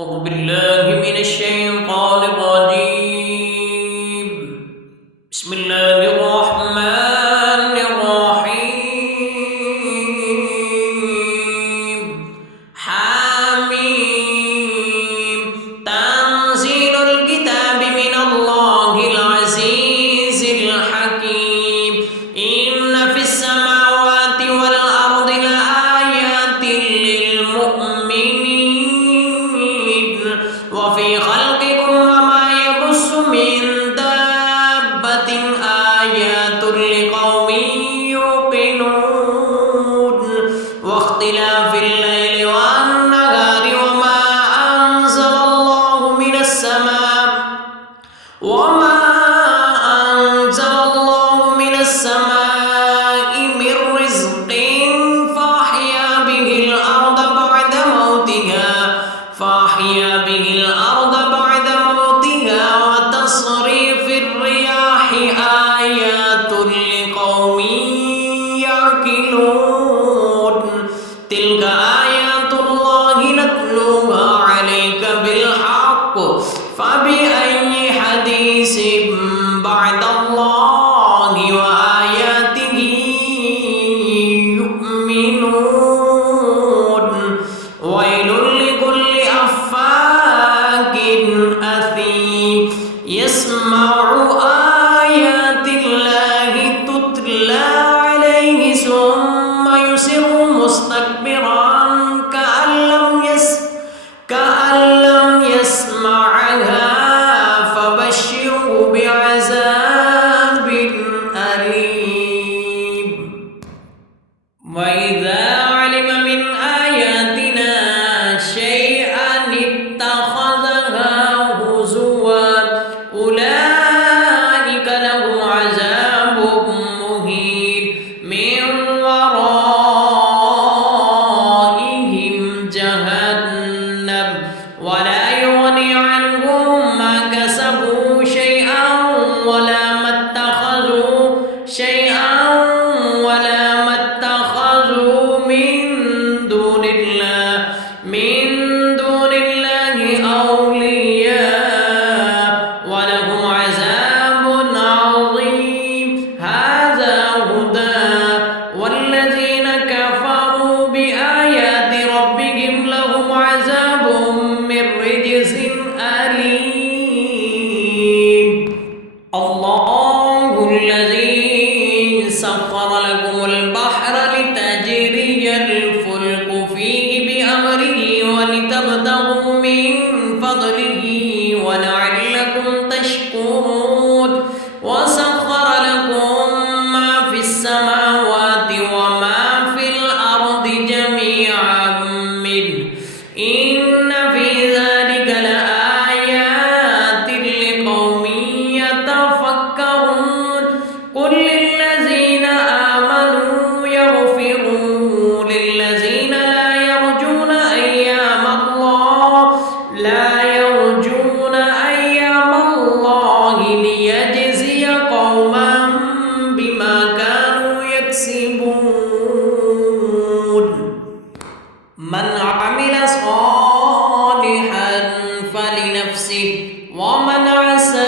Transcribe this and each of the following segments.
أعوذ بالله من الشيطان الرجيم. بسم الله الرحمن الرحيم. حميم. تنزيل الكتاب من الله العزيز الحكيم. إن في السماوات والأرض لآيات للمؤمنين وفي خلقكم وما يبث من دابة آيات لقوم يوقنون واختلاف الليل والنهار وما أنزل الله من السماء من رزق فأحيا به الأرض بعد موتها وتصريف الرياح آيات لقوم يعقلون تلك آيات الله نتلوها عليك بالحق فبأي حديث بعد الله وآياته يؤمنون ويل لكل أفاك أثيم يسمع آيات الله تتلى عليه ثم يصر مستكبرا كأن لم يسمعها فبشره بعذاب أليم. وإذا علم من آياتنا شيئا اتخذها هزوا أولئك لهم عذاب مهين من ورائهم جهنم ولا يغني عنهم ما كسبوا شيئا ولا ما اتخذوا من دون الله أولياء ولهم عذاب عظيم. هذا هدى والذين كفروا بآيات ربهم لهم عذاب من رجز أليم. الله الذي سخر لكم البحر لتجري الفلك فيه بأمره ولتبتغوا من فضله ولعلكم تشكرون وسخر لكم ما في السماوات وما في الأرض جميعا منه إن في ذلك لآيات لقوم يتفكرون. قل للذين آمنوا يغفروا للذين لا يرجون أيام الله ليجزي قوما بما كانوا يكسبون. من عمل صالحا فلنفسه ومن أساء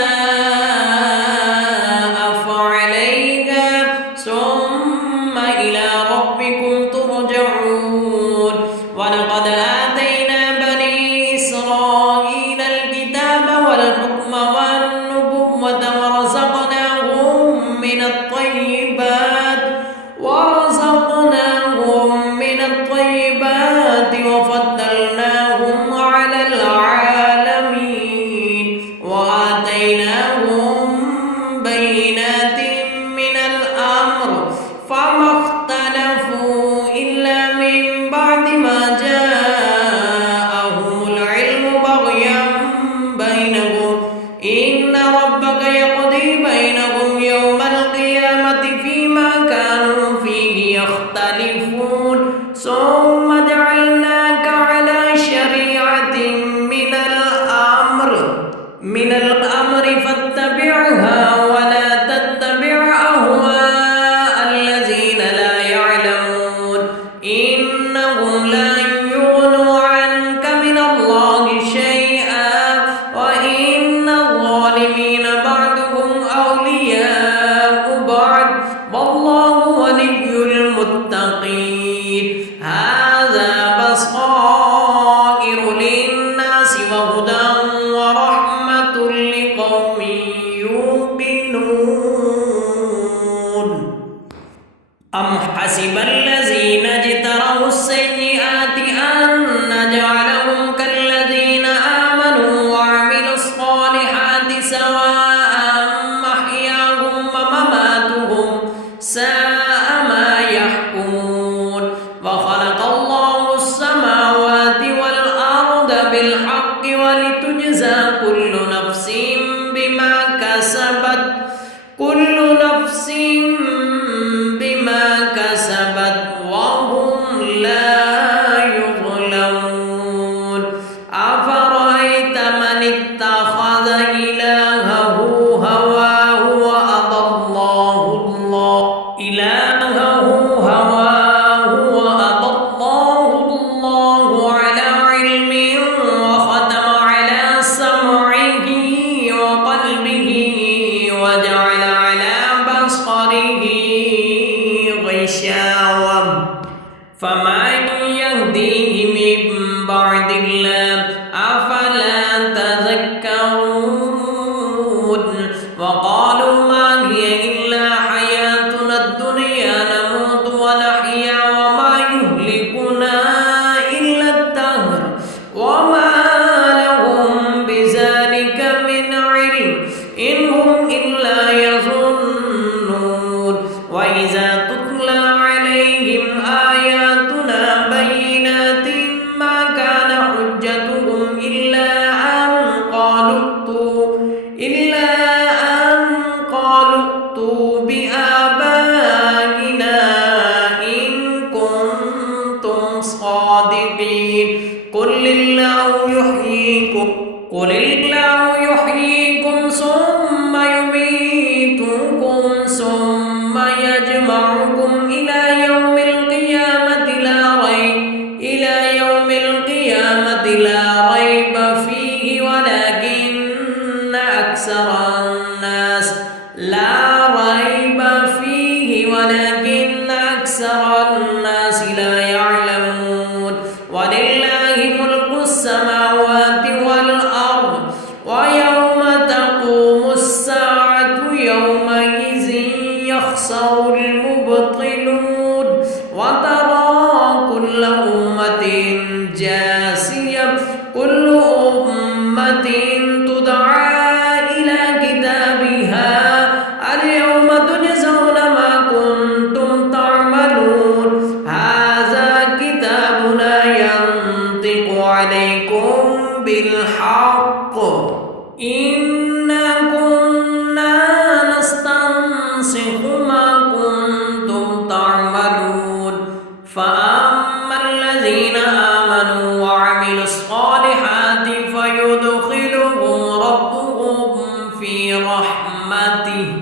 فعليها ثم إلى ربكم ترجعون. ولقد آتينا بني إسرائيل الكتاب والحكم والنبوة ورزقناهم من الطيبات وفضلناهم على العالمين وآتيناهم بينات من الأمر فما اختلفوا إلا من بعد ما جاءهم العلم بغيا بينهم إن ربك يقضي بينهم يوم القيامة فيما كانوا فيه يختلفون. ثم جعلناك على شريعة من الأمر فاتبعها ولا تتبع أهواء الذين لا يعلمون إنهم لا يغنوا عنك من الله شيئا للناس وهدى ورحمة لقوم يوقنون أم حسب الذين اجترحوا السيئات أن نجعلهم كالذين آمنوا وعملوا الصالحات سواء محياهم ومماتهم ساء ما يحكمون وخلق الله السماوات والأرض بالحق ولتجزى كل نفس بما كسبت وهم لا يظلمون أفرأيت من اتخذ إلهه هواه وأضله الله على علم وختم على سمعه وقلبه وجعل على بصره غشاوة فمن يهديه من بعد الله أفلا تذكرون وقالوا ما هي إلا حياتنا الدنيا نموت ونحيا وما يهلكنا إلا الدهر وما لهم بذلك من علم إن هم إلا يظنون وإذا تتلى عليهم آياتنا بينات ما كان حجتهم إلا أن قالوا ائتوا بآبائنا إن كنتم صادقين قل الله يحييكم ثم يميتكم ثم يجمعكم إلى يوم القيامة لا ريب فيه ولكن أكثر الناس لا يعلمون ولله ملك السماوات والأرض ويوم تقوم الساعة يومئذ يخسر المبطلون وترى كل أمة جاثية كل أمة تدعى إلى كتابها اليوم تجزون ما كنتم تعملون هذا كتابنا ينطق عليكم بالحق إنا كنا نستنسخ ما كنتم تعملون فأما الذين آمنوا وعملوا الصالحات فيدخلهم ربهم في رحمته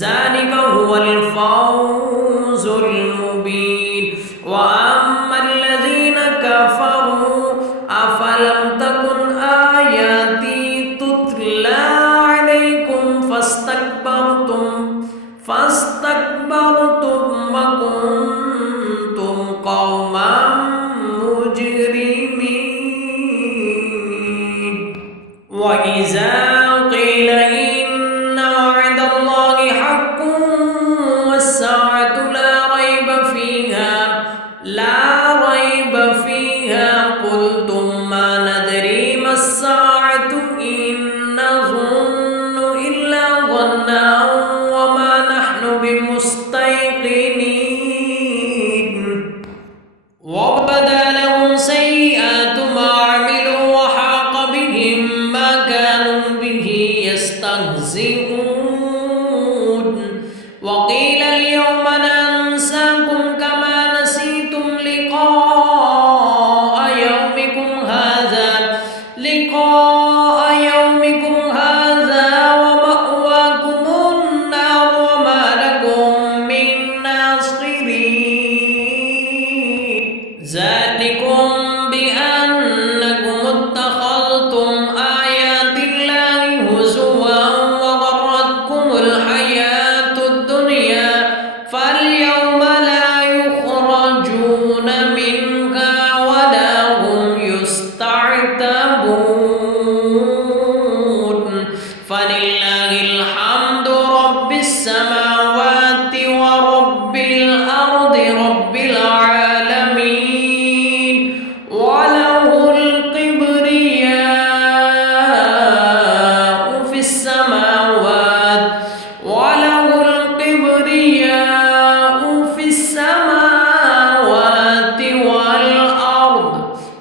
ذلك هو الفوز المبين وأما الذين كفروا أفلم تكن آياتي تتلى عليكم فاستكبرتم وكنتم قوما مجرمين وإذا قيل إن وعد الله حق والساعة لا ريب فيها قلتم ما ندري ما الساعة إن نظن إلا ظنا وما نحن بمستيقنين وبدا لهم سيئات ما عملوا وحاق بهم ما كانوا به يستهزئون وقيل اليوم ننساكم كما نسيتم لقاء يومكم هذا ومأواكم النار وما لكم من ناصرين ذلكم بأنكم اتخذتم آيات الله هزوا وغرتكم الحياة الدنيا فاليوم لا يخرجون منها ولا هم يستعتبون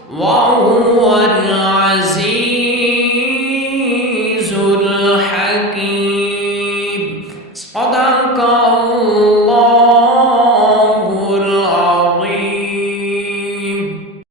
wa